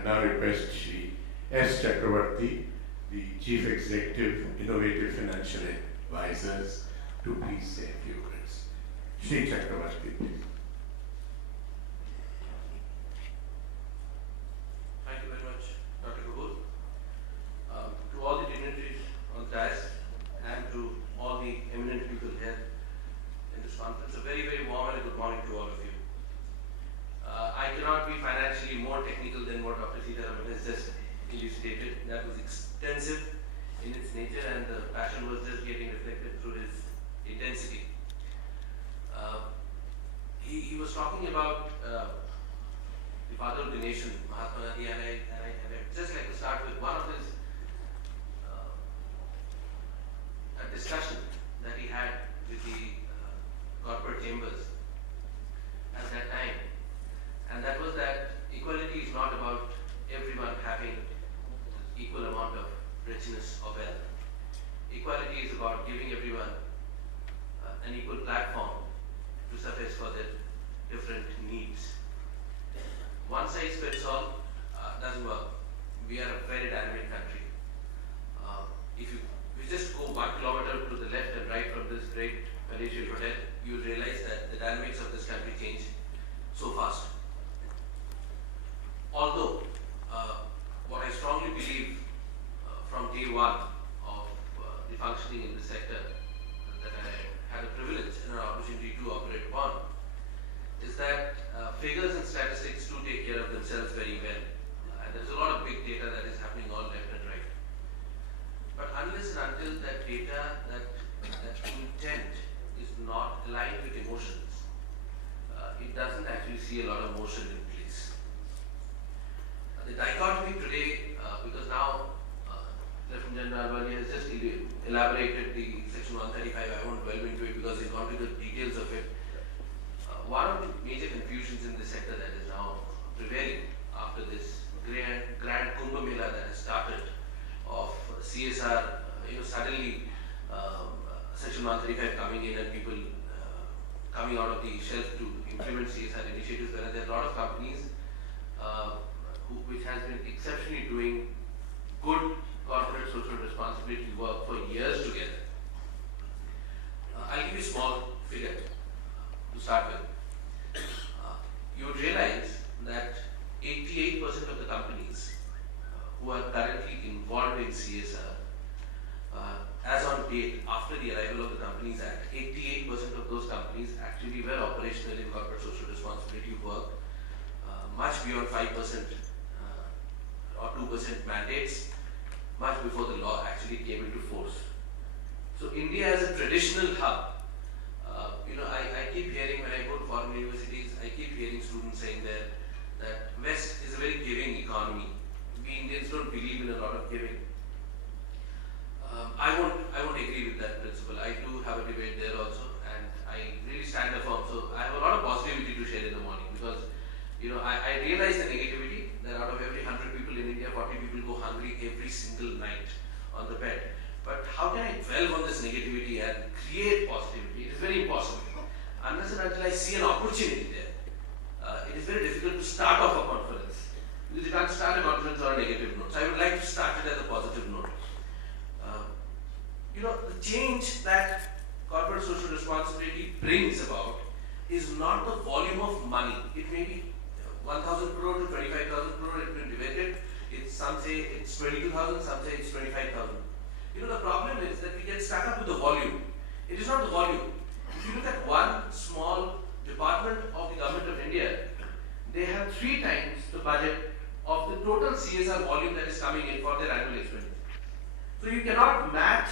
and now request Shri S. Chakravarti, the Chief Executive, Innovative Financial Advisors, to please say a few words. Shri Chakravarti, please. Thank you very much, Dr. Kabul. To all the dignitaries on the dais and to all the eminent people here in this conference, a very, very warm and good morning to all of you. I cannot be financially more technical than what Dr. Sitaraman has just elucidated. That was extensive in its nature, and the passion was just getting reflected through his intensity. He was talking about the father of the nation, Mahatma Gandhi, and I just like to start with one of his a discussion that he had with the corporate chambers at that time, and that was that equality is not about everyone having equal amount of richness or wealth. Equality is about giving everyone an equal platform to suffice for their different needs. One size fits all doesn't work. We are a very dynamic country. If you just go 1 kilometer to the left and right from this great palatial hotel, you will realize that the dynamics of this country change so fast. Although, what I strongly believe from day one of the functioning in the sector that I had a privilege and an opportunity to operate upon, is that figures and statistics do take care of themselves very well. And there's a lot of big data that is happening all left and right. But unless and until that data, that intent is not aligned with emotions, it doesn't actually see a lot of motion in place. The dichotomy today, because now Lieutenant General Alwani has just elaborated the Section 135, I won't delve into it because he's gone to the details of it. One of the major confusions in the sector that is now prevailing after this grand Kumbh Mela that has started of CSR, suddenly Section 135 coming in and people coming out of the shelf to implement CSR initiatives, where there are a lot of companies which has been exceptionally doing good corporate social responsibility work for years together. I'll give you a small figure to start with. You would realize that 88% of the companies who are currently involved in CSR, as on date, after the arrival of the Companies Act, 88% of those companies actually were operational in corporate social responsibility work, much beyond 5% or 2% mandates, much before the law actually came into force. So India as a traditional hub, I keep hearing when I go to foreign universities, I keep hearing students saying that West is a very giving economy. We Indians don't believe in a lot of giving. I won't agree with that principle. I do have a debate there also, and I really stand firm. So I have a lot of positivity to share in the morning because I realize the negativity that out of every 100 people in India, 40 people go hungry every single night on the bed. But how can I dwell on this negativity and create positivity? It is very impossible. Unless and until I see an opportunity there, it is very difficult to start off a conference. Because you can't start a conference on a negative note. So I would like to start it as a positive note. The change that corporate social responsibility brings about is not the volume of money. It may be 1,000 crore to 25,000 crore, it's been debated. Some say it's 22,000, some say it's 25,000. The problem is that we get stuck up with the volume. It is not the volume. If you look at one small department of the government of India, they have 3 times the budget of the total CSR volume that is coming in for their annual expenditure. So you cannot match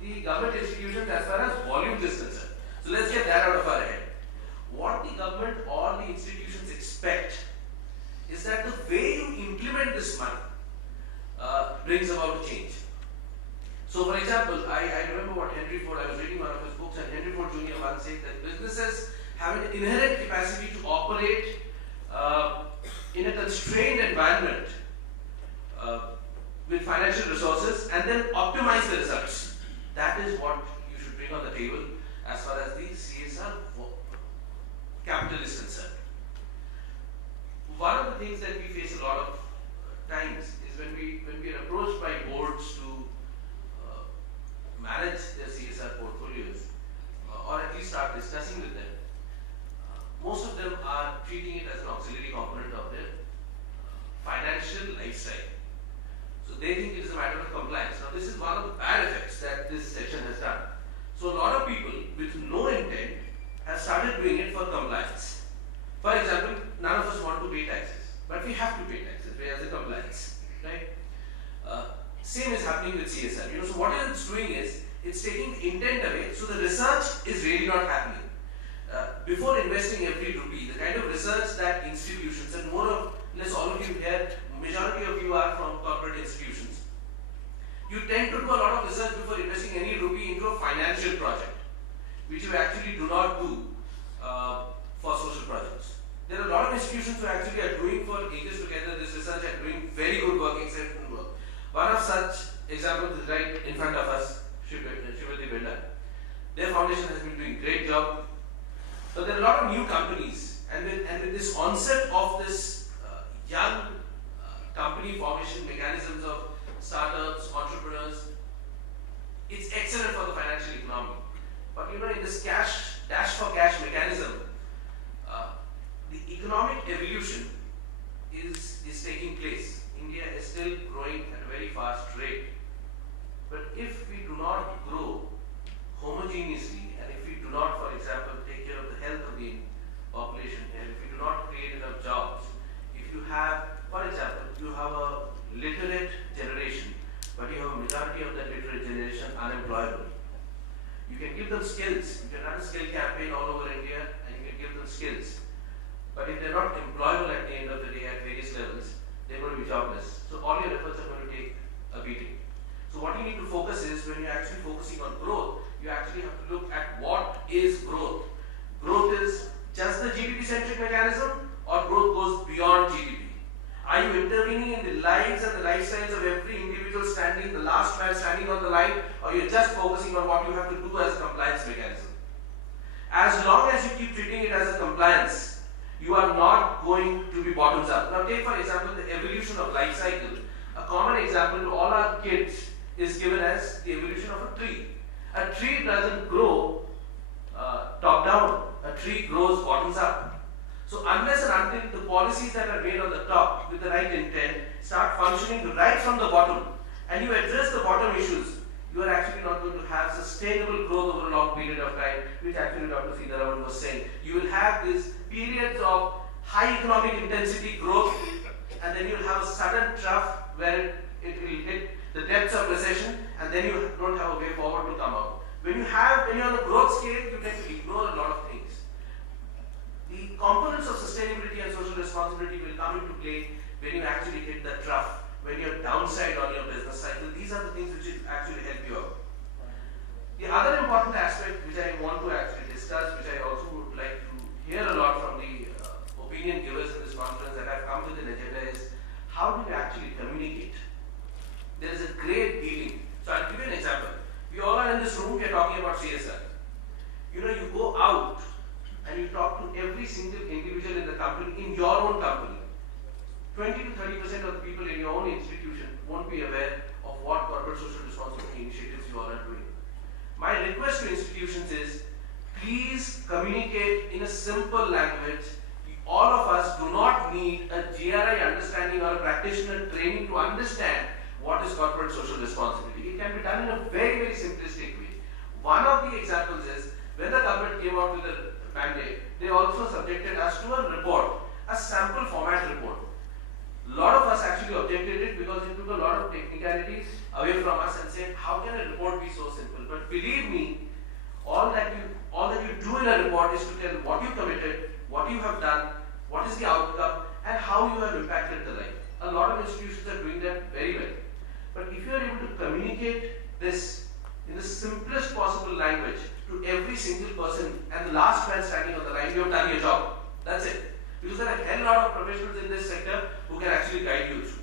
the government institutions as far as volume is concerned. So let's get that out of our head. What the government or the institutions expect is that the way you implement this money brings about a change. So for example, I remember what Henry Ford, I was reading one of his books, and Henry Ford Jr. once said that businesses have an inherent capacity to operate in a constrained environment with financial resources and then optimize the results. That is what you should bring on the table as far as the CSR capital is concerned. One of the things that we face a lot of treating it as an auxiliary component of their financial lifestyle. So they think it is a matter of compliance. Now this is one of the bad effects that this section has done. So a lot of people with no intent have started doing it for compliance. For example, none of us want to pay taxes, but we have to pay taxes as a compliance, right? Same is happening with CSR. So what it's doing is it's taking intent away. So the research is really not happening. Before investing every rupee, the kind of research that institutions, and more or less all of you here, majority of you are from corporate institutions, you tend to do a lot of research before investing any rupee into a financial project, which you actually do not do for social projects. There are a lot of institutions who actually are doing for ages together this research and doing very good work, exceptional work. One of such examples is right in front of us, Shivati Birla. Their foundation has been doing a great job. So there are a lot of new companies, and with this onset of this young company formation mechanisms of startups, entrepreneurs, it's excellent for the financial economy. But in this dash for cash mechanism, the economic evolution is taking place. India is still growing at a very fast rate. But if we do not grow homogeneously, and if we do not, for example, take care of the health of the population, and if we do not create enough jobs, if you have, for example, you have a literate generation, but you have a majority of that literate generation unemployable. You can give them skills. You can run a skill campaign all over India, and you can give them skills. But if they're not employable at the end of the day at various levels, they're going to be jobless. So all your efforts are going to take a beating. So what you need to focus is, when you're actually focusing on growth, you actually have to look at what is growth. Growth is just the GDP-centric mechanism, or growth goes beyond GDP. Are you intervening in the lives and the lifestyles of every individual standing, the last man standing on the line, or you're just focusing on what you have to do as a compliance mechanism? As long as you keep treating it as a compliance, you are not going to be bottoms up. Now take, for example, the evolution of life cycle. A common example to all our kids is given as the evolution of a tree. A tree doesn't grow top down. A tree grows bottoms up. So unless and until the policies that are made on the top with the right intent start functioning right from the bottom, and you address the bottom issues, you are actually not going to have sustainable growth over a long period of time, which actually Dr. Sridharaman was saying. You will have these periods of high economic intensity growth, and then you will have a sudden trough where it will hit the depths of recession, and then you don't have a way forward to come out. When you're on the growth scale, you tend to ignore a lot of things. The components of sustainability and social responsibility will come into play when you actually hit the trough, when you're downside on your business cycle. These are the things which will actually help you out. The other important aspect which I want to actually discuss, which I also would like to hear a lot from the opinion givers in this conference that have come with an agenda, is how do we actually communicate? There is a great dealing. So I'll give you an example. We all are in this room, we are talking about CSR. You go out and you talk to every single individual in the company, in your own company. 20 to 30% of the people in your own institution won't be aware of what corporate social responsibility initiatives you all are doing. My request to institutions is, please communicate in a simple language. All of us do not need a GRI understanding or a practitioner training to understand what is corporate social responsibility. It can be done in a very, very simplistic way. One of the examples is, when the government came out with a mandate, they also subjected us to a report, a sample format report. A lot of us actually objected it because it took a lot of technicalities away from us and said, how can a report be so simple? But believe me, all that you do in a report is to tell what you committed, what you have done, what is the outcome, and how you have impacted the life. A lot of institutions are doing that very well. But if you are able to communicate this in the simplest possible language to every single person, and the last man standing on the line, you have done your job. That's it. Because there are a hell lot of professionals in this sector who can actually guide you through.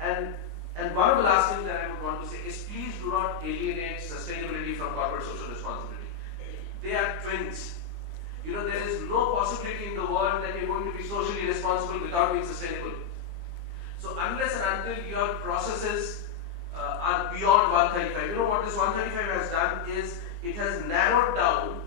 And one of the last things that I would want to say is, please do not alienate sustainability from corporate social responsibility. They are twins. There is no possibility in the world that you're going to be socially responsible without being sustainable. So unless and until your processes are beyond 135, what this 135 has done is, it has narrowed down,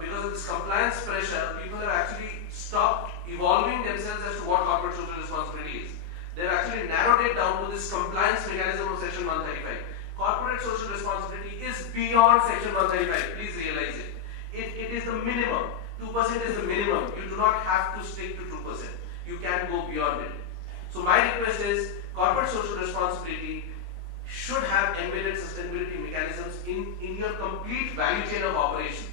because of this compliance pressure, people have actually stopped evolving themselves as to what corporate social responsibility is. They've actually narrowed it down to this compliance mechanism of Section 135. Corporate social responsibility is beyond Section 135. Please realize it. It is the minimum. 2% is the minimum. You do not have to stick to 2%. You can go beyond it. So my request is, corporate social responsibility should have embedded sustainability mechanisms in your complete value chain of operations.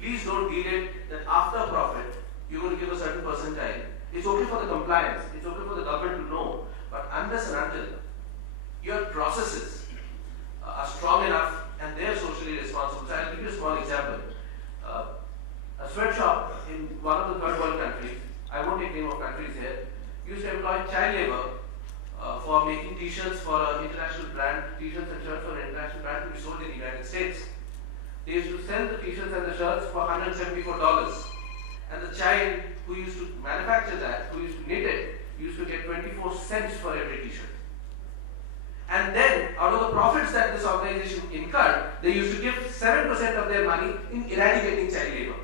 Please don't deal it that after profit, you're going to give a certain percentile. It's okay for the compliance, it's okay for the government to know, but unless and until your processes are strong enough and they're socially responsible. So I'll give you a small example. A sweatshop in one of the third world countries, I won't take name of countries here, used to employ child labor for making t-shirts for an international brand, t-shirts and shirts for an international brand to be sold in the United States. They used to sell the t-shirts and the shirts for $174. And the child who used to manufacture that, who used to knit it, used to get 24 cents for every t-shirt. And then, out of the profits that this organization incurred, they used to give 7% of their money in eradicating child labor.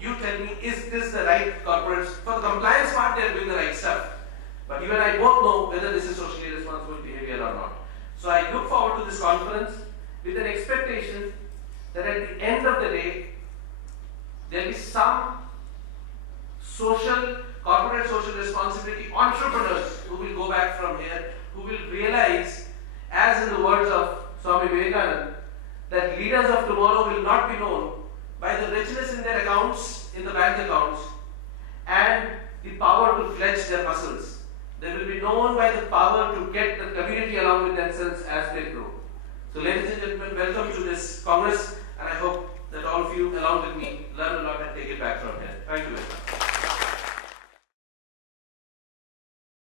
You tell me, is this the right corporate? For the compliance part, they are doing the right stuff. But you and I both know whether this is socially responsible behavior or not. So I look forward to this conference with an expectation that at the end of the day, there will be some corporate social responsibility entrepreneurs who will go back from here, who will realize, as in the words of Swami Vivekananda, that leaders of tomorrow will not be known by the richness in their accounts, in the bank accounts, and the power to fledge their muscles. They will be known by the power to get the community along with themselves as they grow. So ladies and gentlemen, welcome to this Congress, and I hope that all of you, along